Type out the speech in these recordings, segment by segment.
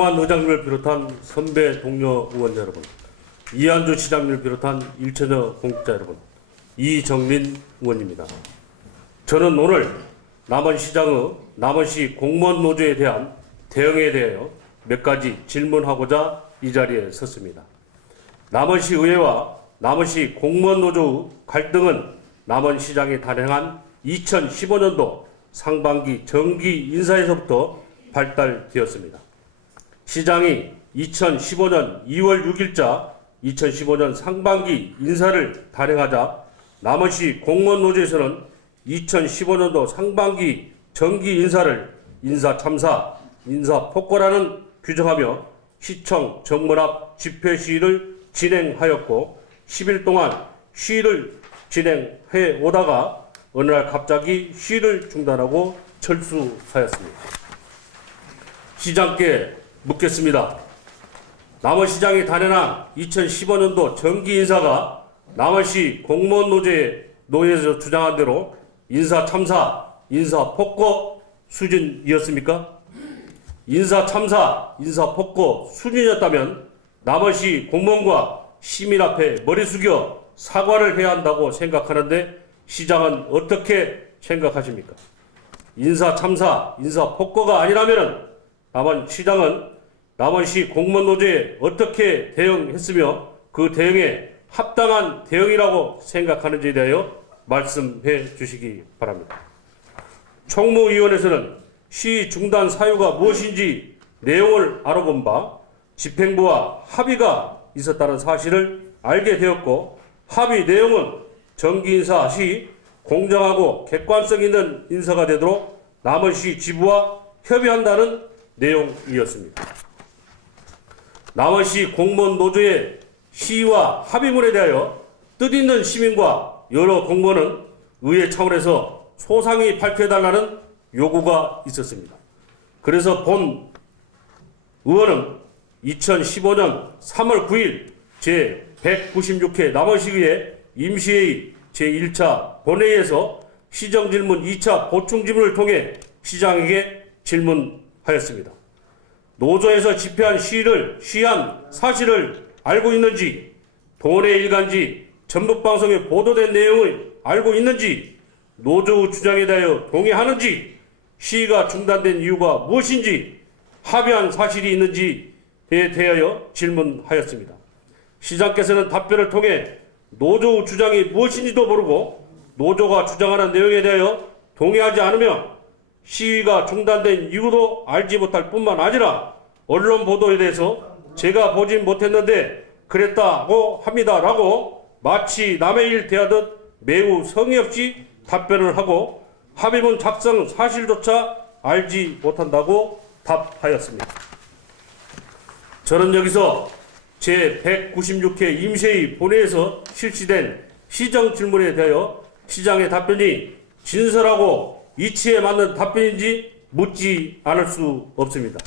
황 의장님을 비롯한 선배 동료 의원 여러분, 이한주 시장님을 비롯한 일천여 공직자 여러분, 이정민 의원입니다. 저는 오늘 남원시장의 남원시 공무원 노조에 대한 대응에 대하여 몇 가지 질문하고자 이 자리에 섰습니다. 남원시 의회와 남원시 공무원 노조의 갈등은 남원시장이 단행한 2015년도 상반기 정기 인사에서부터 발달되었습니다. 시장이 2015년 2월 6일자 2015년 상반기 인사를 단행하자 남원시 공무원 노조에서는 2015년도 상반기 정기 인사를 인사참사, 인사폭거라는 규정하며 시청 정문 앞 집회 시위를 진행하였고 10일 동안 시위를 진행해 오다가 어느 날 갑자기 시위를 중단하고 철수하였습니다. 시장께 묻겠습니다. 남원시장이 단행한 2015년도 정기 인사가 남원시 공무원 노조에서 주장한 대로 인사참사, 인사폭거 수준이었습니까? 인사참사, 인사폭거 수준이었다면 남원시 공무원과 시민 앞에 머리 숙여 사과를 해야 한다고 생각하는데 시장은 어떻게 생각하십니까? 인사참사, 인사폭거가 아니라면 남원시장은 남원시 공무원 노조에 어떻게 대응했으며 그 대응에 합당한 대응이라고 생각하는지에 대하여 말씀해 주시기 바랍니다. 총무위원회에서는 시위 중단 사유가 무엇인지 내용을 알아본 바 집행부와 합의가 있었다는 사실을 알게 되었고 합의 내용은 정기인사 시 공정하고 객관성 있는 인사가 되도록 남원시 지부와 협의한다는 내용이었습니다. 남원시 공무원 노조의 시위와 합의문에 대하여 뜻있는 시민과 여러 공무원은 의회 차원에서 소상히 발표해달라는 요구가 있었습니다. 그래서 본 의원은 2015년 3월 9일 제196회 남원시의회 임시회의 제1차 본회의에서 시정질문 2차 보충질문을 통해 시장에게 질문하였습니다. 노조에서 집회한 시위한 사실을 알고 있는지, 도내 일간지, 전북방송에 보도된 내용을 알고 있는지, 노조의 주장에 대하여 동의하는지, 시위가 중단된 이유가 무엇인지, 합의한 사실이 있는지에 대하여 질문하였습니다. 시장께서는 답변을 통해 노조의 주장이 무엇인지도 모르고 노조가 주장하는 내용에 대하여 동의하지 않으며 시위가 중단된 이유도 알지 못할 뿐만 아니라 언론 보도에 대해서 제가 보진 못했는데 그랬다고 합니다라고 마치 남의 일 대하듯 매우 성의 없이 답변을 하고 합의문 작성 사실조차 알지 못한다고 답하였습니다. 저는 여기서 제196회 임시회의 본회의에서 실시된 시정 질문에 대하여 시장의 답변이 진솔하고 이치에 맞는 답변인지 묻지 않을 수 없습니다.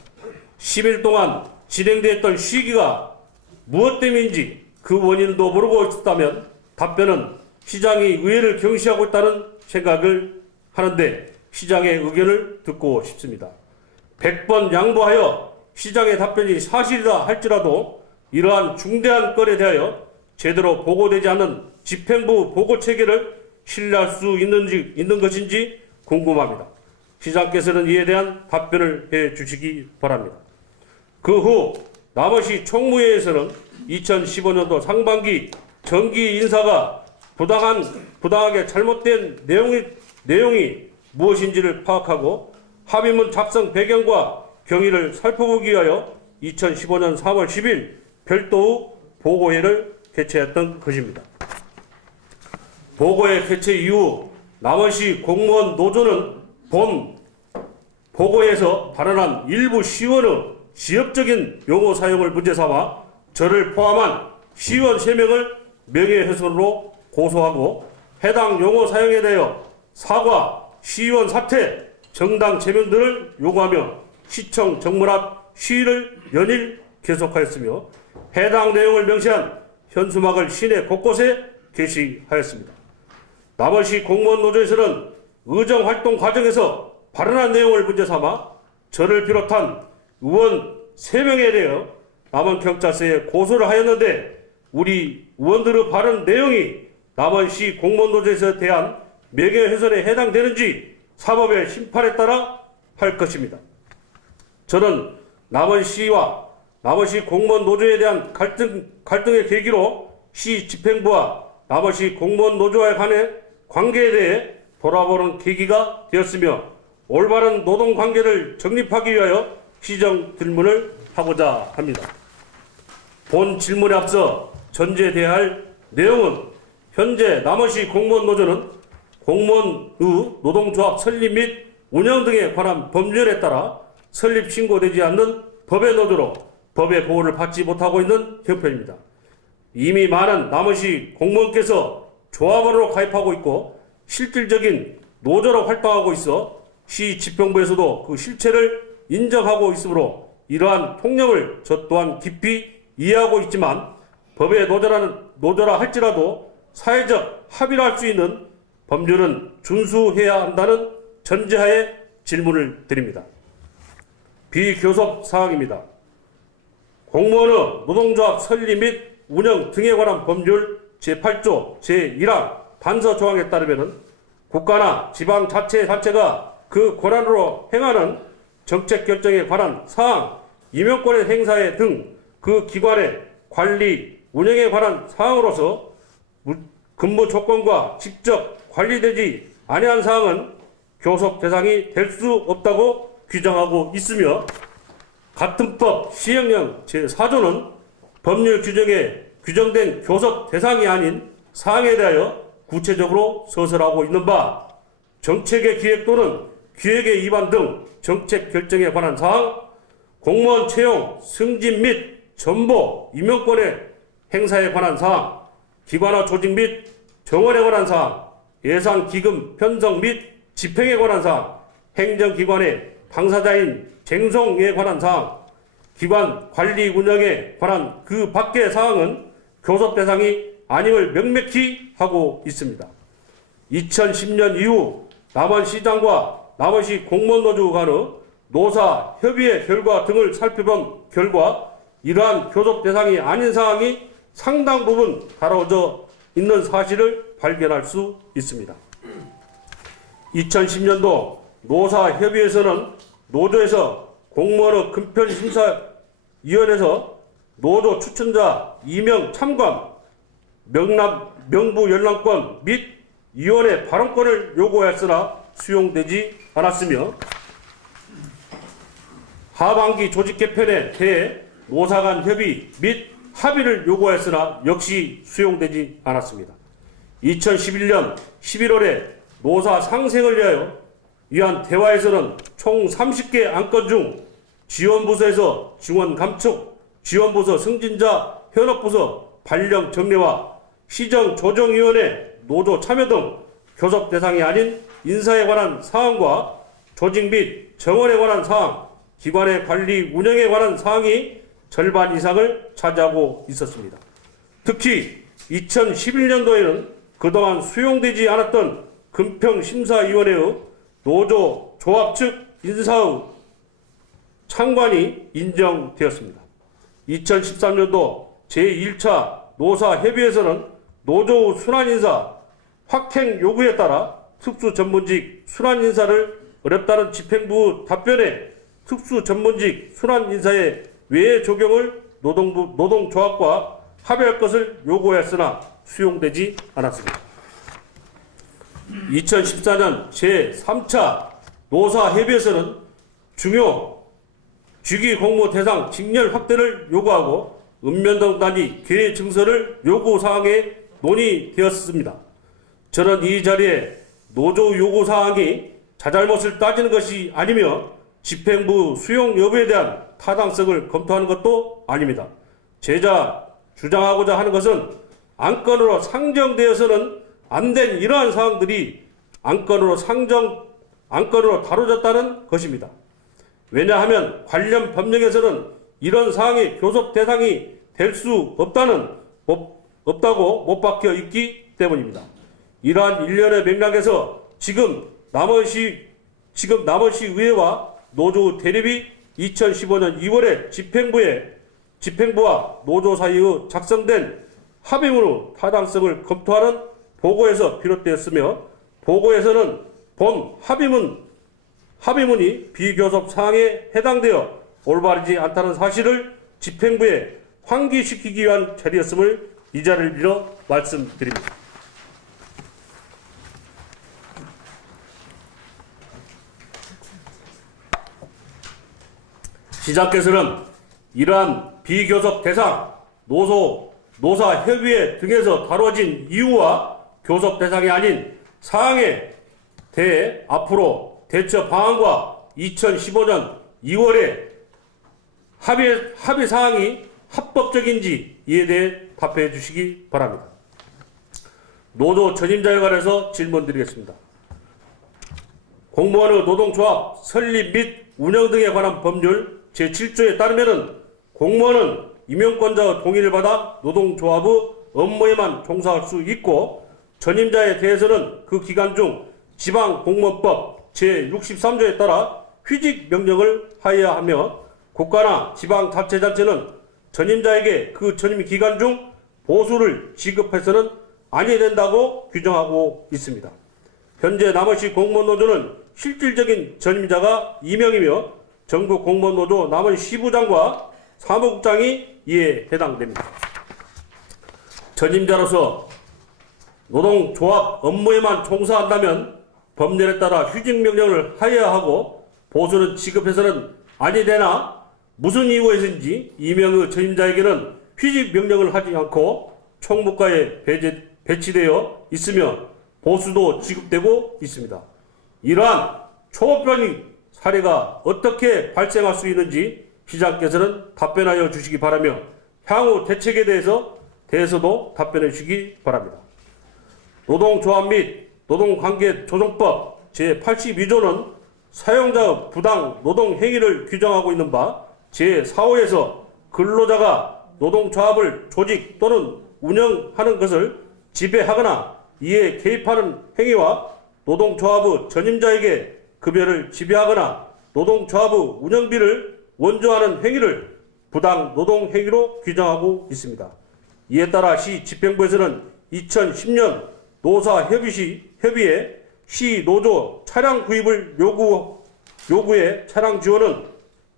10일 동안 진행되었던 시기가 무엇 때문인지 그 원인도 모르고 있었다면 답변은 시장이 의회를 경시하고 있다는 생각을 하는데 시장의 의견을 듣고 싶습니다. 100번 양보하여 시장의 답변이 사실이다 할지라도 이러한 중대한 건에 대하여 제대로 보고되지 않은 집행부 보고 체계를 신뢰할 수 있는 것인지 궁금합니다. 시장께서는 이에 대한 답변을 해 주시기 바랍니다. 그 후 남원시 총무회에서는 2015년도 상반기 정기 인사가 부당하게 잘못된 내용이 무엇인지를 파악하고 합의문 작성 배경과 경위를 살펴보기 위하여 2015년 3월 10일 별도의 보고회를 개최했던 것입니다. 보고회 개최 이후 남원시 공무원 노조는 본 보고에서 발언한 일부 시의원의 지역적인 용어 사용을 문제 삼아 저를 포함한 시의원 3명을 명예훼손으로 고소하고 해당 용어 사용에 대하여 사과, 시의원 사퇴, 정당 제명 등을 요구하며 시청 정문 앞 시위를 연일 계속하였으며 해당 내용을 명시한 현수막을 시내 곳곳에 게시하였습니다. 남원시 공무원 노조에서는 의정활동 과정에서 발언한 내용을 문제 삼아 저를 비롯한 의원 3명에 대해 남원경찰서에 고소를 하였는데 우리 의원들의 발언 내용이 남원시 공무원노조에 대한 명예훼손에 해당되는지 사법의 심판에 따라 할 것입니다. 저는 남원시와 남원시 공무원 노조에 대한 갈등의 계기로 시 집행부와 남원시 공무원 노조와의 관계에 대해 돌아보는 계기가 되었으며 올바른 노동 관계를 정립하기 위하여 시정 질문을 하고자 합니다. 본 질문에 앞서 전제돼야 할 내용은 현재 남원시 공무원 노조는 공무원의 노동조합 설립 및 운영 등에 관한 법률에 따라 설립 신고되지 않는 법의 노조로 법의 보호를 받지 못하고 있는 형편입니다. 이미 많은 남원시 공무원께서 조합원으로 가입하고 있고 실질적인 노조로 활동하고 있어 시 집행부에서도 그 실체를 인정하고 있으므로 이러한 통념을 저 또한 깊이 이해하고 있지만 법의 노조라 할지라도 사회적 합의를 할 수 있는 법률은 준수해야 한다는 전제하에 질문을 드립니다. 비교섭 사항입니다. 공무원의 노동조합 설립 및 운영 등에 관한 법률 제8조 제1항 단서 조항에 따르면 국가나 지방자치 자체가 그 권한으로 행하는 정책 결정에 관한 사항, 임용권의 행사에 등 그 기관의 관리, 운영에 관한 사항으로서 근무 조건과 직접 관리되지 아니한 사항은 교섭 대상이 될 수 없다고 규정하고 있으며 같은 법 시행령 제4조는 법률 규정에 규정된 교섭 대상이 아닌 사항에 대하여 구체적으로 서술하고 있는 바 정책의 기획 또는 기획의 위반 등 정책 결정에 관한 사항, 공무원 채용, 승진 및 전보, 임용권의 행사에 관한 사항, 기관화 조직 및 정원에 관한 사항, 예산 기금 편성 및 집행에 관한 사항, 행정기관의 당사자인 쟁송에 관한 사항, 기관 관리 운영에 관한 그 밖의 사항은 교섭 대상이 아님을 명백히 하고 있습니다. 2010년 이후 남원시장과 남원시 공무원노조 간의 노사 협의의 결과 등을 살펴본 결과 이러한 교섭 대상이 아닌 사항이 상당 부분 다뤄져 있는 사실을 발견할 수 있습니다. 2010년도 노사협의에서는 노조에서 공무원의 금편심사위원회에서 노조 추천자 임명 참관, 명부 열람권 및 위원회 발언권을 요구하였으나 수용되지 않았으며 하반기 조직 개편에 대해 노사 간 협의 및 합의를 요구하였으나 역시 수용되지 않았습니다. 2011년 11월에 노사 상생을 위한 대화에서는 총 30개 안건 중 지원부서에서 증원 감축, 지원부서 승진자 현업부서 발령 정례와 시정조정위원회 노조 참여 등 교섭 대상이 아닌 인사에 관한 사항과 조직 및 정원에 관한 사항, 기관의 관리 운영에 관한 사항이 절반 이상을 차지하고 있었습니다. 특히 2011년도에는 그동안 수용되지 않았던 금평심사위원회의 노조 조합 측 인사의 참관이 인정되었습니다. 2013년도 제1차 노사협의회에서는 노조 순환인사 확행 요구에 따라 특수전문직 순환인사를 어렵다는 집행부 답변에 특수전문직 순환인사의 외의 적용을 노동조합과 합의할 것을 요구했으나 수용되지 않았습니다. 2014년 제3차 노사협의에서는 중요 직위 공무 대상 직렬 확대를 요구하고 읍면동 단위 계획 증서를 요구사항에 논의되었습니다. 저는 이 자리에 노조 요구사항이 자잘못을 따지는 것이 아니며 집행부 수용 여부에 대한 타당성을 검토하는 것도 아닙니다. 제가 주장하고자 하는 것은 안건으로 상정되어서는 안 된 이러한 사항들이 안건으로 다뤄졌다는 것입니다. 왜냐하면 관련 법령에서는 이런 사항이 교섭 대상이 될 수 없다고 못 박혀 있기 때문입니다. 이러한 일련의 맥락에서 지금 남원시 의회와 노조 대립이 2015년 2월에 집행부와 노조 사이의 작성된 합의문의 타당성을 검토하는 보고에서 비롯되었으며, 보고에서는 본 합의문이 비교섭 사항에 해당되어 올바르지 않다는 사실을 집행부에 환기시키기 위한 자리였음을 이 자리를 빌어 말씀드립니다. 시장께서는 이러한 비교섭 대상, 노사 협의회 등에서 다뤄진 이유와 교섭 대상이 아닌 사항에 대해 앞으로 대처 방안과 2015년 2월에 합의 사항이 합법적인지 이에 대해 답해 주시기 바랍니다. 노조 전임자에 관해서 질문드리겠습니다. 공무원의 노동조합 설립 및 운영 등에 관한 법률 제7조에 따르면 공무원은 임용권자의 동의를 받아 노동조합의 업무에만 종사할 수 있고, 전임자에 대해서는 그 기간 중 지방공무원법 제63조에 따라 휴직 명령을 하여야 하며, 국가나 지방자치단체는 전임자에게 그 전임 기간 중 보수를 지급해서는 아니 된다고 규정하고 있습니다. 현재 남원시 공무원노조는 실질적인 전임자가 2명이며 전국 공무원노조 남원시부장과 사무국장이 이에 해당됩니다. 전임자로서 노동조합 업무에만 종사한다면 법률에 따라 휴직명령을 하여야 하고, 보수는 지급해서는 아니 되나 무슨 이유에서인지 이명의 전임자에게는 휴직명령을 하지 않고 총무과에 배치되어 있으며 보수도 지급되고 있습니다. 이러한 초법적인 사례가 어떻게 발생할 수 있는지 시장께서는 답변하여 주시기 바라며, 향후 대책에 대해서도 답변해 주시기 바랍니다. 노동조합 및 노동관계조정법 제82조는 사용자의 부당 노동행위를 규정하고 있는 바, 제4호에서 근로자가 노동조합을 조직 또는 운영하는 것을 지배하거나 이에 개입하는 행위와 노동조합의 전임자에게 급여를 지배하거나 노동조합의 운영비를 원조하는 행위를 부당 노동행위로 규정하고 있습니다. 이에 따라 시 집행부에서는 2010년 노사협의회 시 노조 차량 구입을 요구해 차량 지원은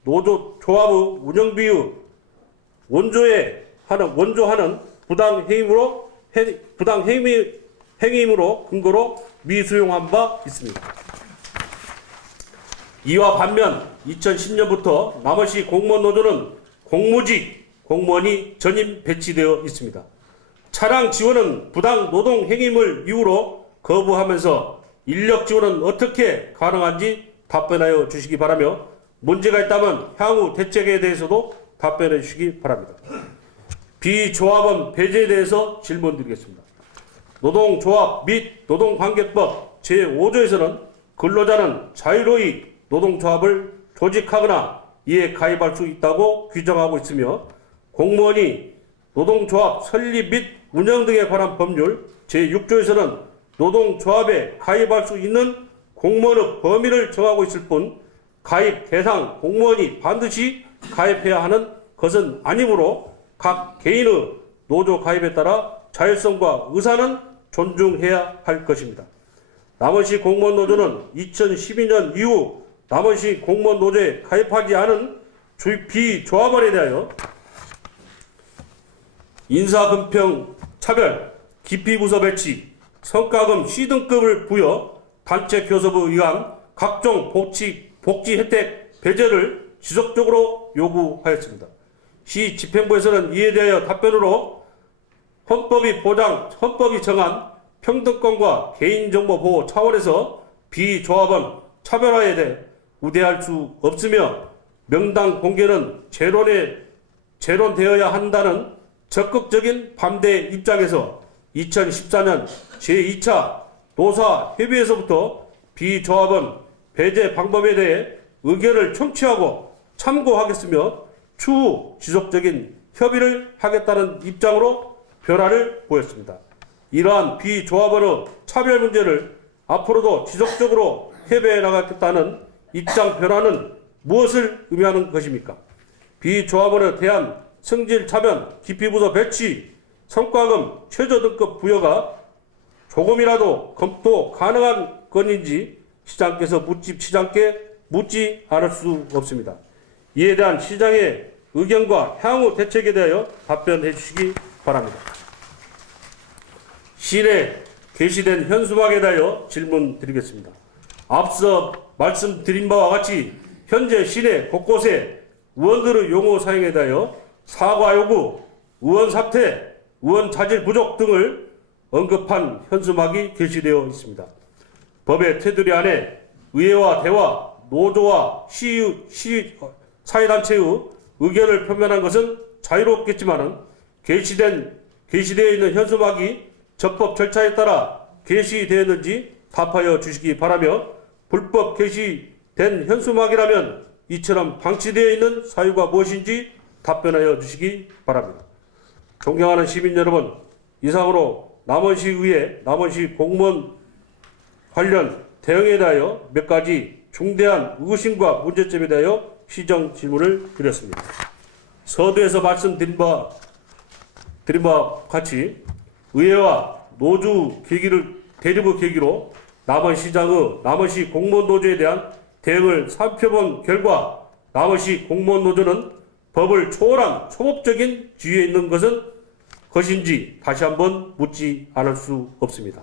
노조 조합의 운영비의 원조하는 부당 행위이므로 근거로 미수용한 바 있습니다. 이와 반면 2010년부터 남원시 공무원노조는 공무직 공무원이 전임 배치되어 있습니다. 차량 지원은 부당 노동 행위임을 이유로 거부하면서 인력 지원은 어떻게 가능한지 답변하여 주시기 바라며, 문제가 있다면 향후 대책에 대해서도 답변해 주시기 바랍니다. 비조합원 배제에 대해서 질문드리겠습니다. 노동조합 및 노동관계법 제5조에서는 근로자는 자유로이 노동조합을 조직하거나 이에 가입할 수 있다고 규정하고 있으며, 공무원이 노동조합 설립 및 운영 등에 관한 법률 제6조에서는 노동조합에 가입할 수 있는 공무원의 범위를 정하고 있을 뿐 가입 대상 공무원이 반드시 가입해야 하는 것은 아니므로 각 개인의 노조 가입에 따라 자율성과 의사는 존중해야 할 것입니다. 남원시 공무원노조는 2012년 이후 남원시 공무원노조에 가입하지 않은 비조합원에 대하여 인사금평 차별, 기피부서 배치, 성과금 C등급을 부여, 단체 교섭에 의한 각종 복지 혜택 배제를 지속적으로 요구하였습니다. 시 집행부에서는 이에 대하여 답변으로 헌법이 정한 평등권과 개인정보 보호 차원에서 비조합원 차별화에 대해 우대할 수 없으며, 명단 공개는 재론되어야 한다는 적극적인 반대 입장에서 2014년 제2차 노사협의회에서부터 비조합원 배제 방법에 대해 의견을 청취하고 참고하겠으며 추후 지속적인 협의를 하겠다는 입장으로 변화를 보였습니다. 이러한 비조합원의 차별 문제를 앞으로도 지속적으로 협의해 나가겠다는 입장 변화는 무엇을 의미하는 것입니까? 비조합원에 대한 승질 차면 기피부서 배치, 성과금 최저 등급 부여가 조금이라도 검토 가능한 건인지 시장께서 묻지 않을 수 없습니다. 이에 대한 시장의 의견과 향후 대책에 대하여 답변해 주시기 바랍니다. 시내 게시된 현수막에 대하여 질문 드리겠습니다. 앞서 말씀드린 바와 같이 현재 시내 곳곳에 의원들의 용어 사용에 대하여 사과 요구, 의원 사퇴, 의원 자질 부족 등을 언급한 현수막이 게시되어 있습니다. 법의 테두리 안에 의회와 대화, 노조와 사회단체의 의견을 표명한 것은 자유롭겠지만 게시되어 있는 현수막이 적법 절차에 따라 게시되었는지 답하여 주시기 바라며, 불법 게시된 현수막이라면 이처럼 방치되어 있는 사유가 무엇인지 답변하여 주시기 바랍니다. 존경하는 시민 여러분, 이상으로 남원시의회, 남원시 공무원 관련 대응에 대하여 몇 가지 중대한 의구심과 문제점에 대하여 시정 질문을 드렸습니다. 서두에서 말씀드린 바와 같이 의회와 노조 대립의 계기로 남원시장의 남원시 공무원 노조에 대한 대응을 살펴본 결과 남원시 공무원 노조는 법을 초월한 초법적인 지위에 있는 것인지 다시 한번 묻지 않을 수 없습니다.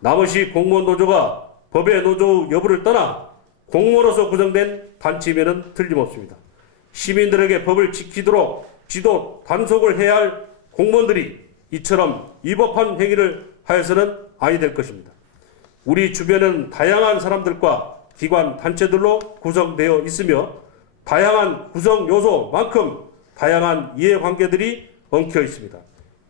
남원시 공무원 노조가 법의 노조 여부를 떠나 공무원으로서 구성된 단체임에는 틀림없습니다. 시민들에게 법을 지키도록 지도 단속을 해야 할 공무원들이 이처럼 위법한 행위를 하여서는 아니 될 것입니다. 우리 주변은 다양한 사람들과 기관, 단체들로 구성되어 있으며 다양한 구성 요소만큼 다양한 이해관계들이 엉켜 있습니다.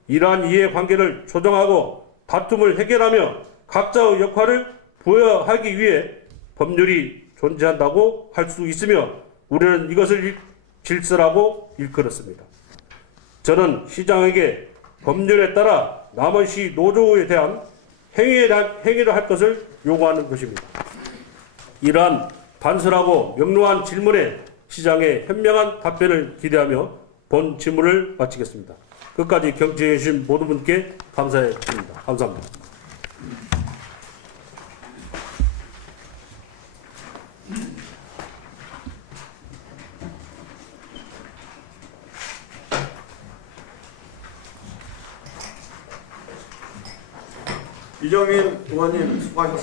이러한 이해관계를 조정하고 다툼을 해결하며 각자의 역할을 부여하기 위해 법률이 존재한다고 할 수 있으며 우리는 이것을 질서라고 일컬었습니다. 저는 시장에게 법률에 따라 남원시 노조에 대한 행위를 할 것을 요구하는 것입니다. 이러한 단순하고 명료한 질문에 시장의 현명한 답변을 기대하며 본 질문을 마치겠습니다. 끝까지 경청해 주신 모든 분께 감사해 드립니다. 감사합니다. 이정민 의원님 수고하셨습니다.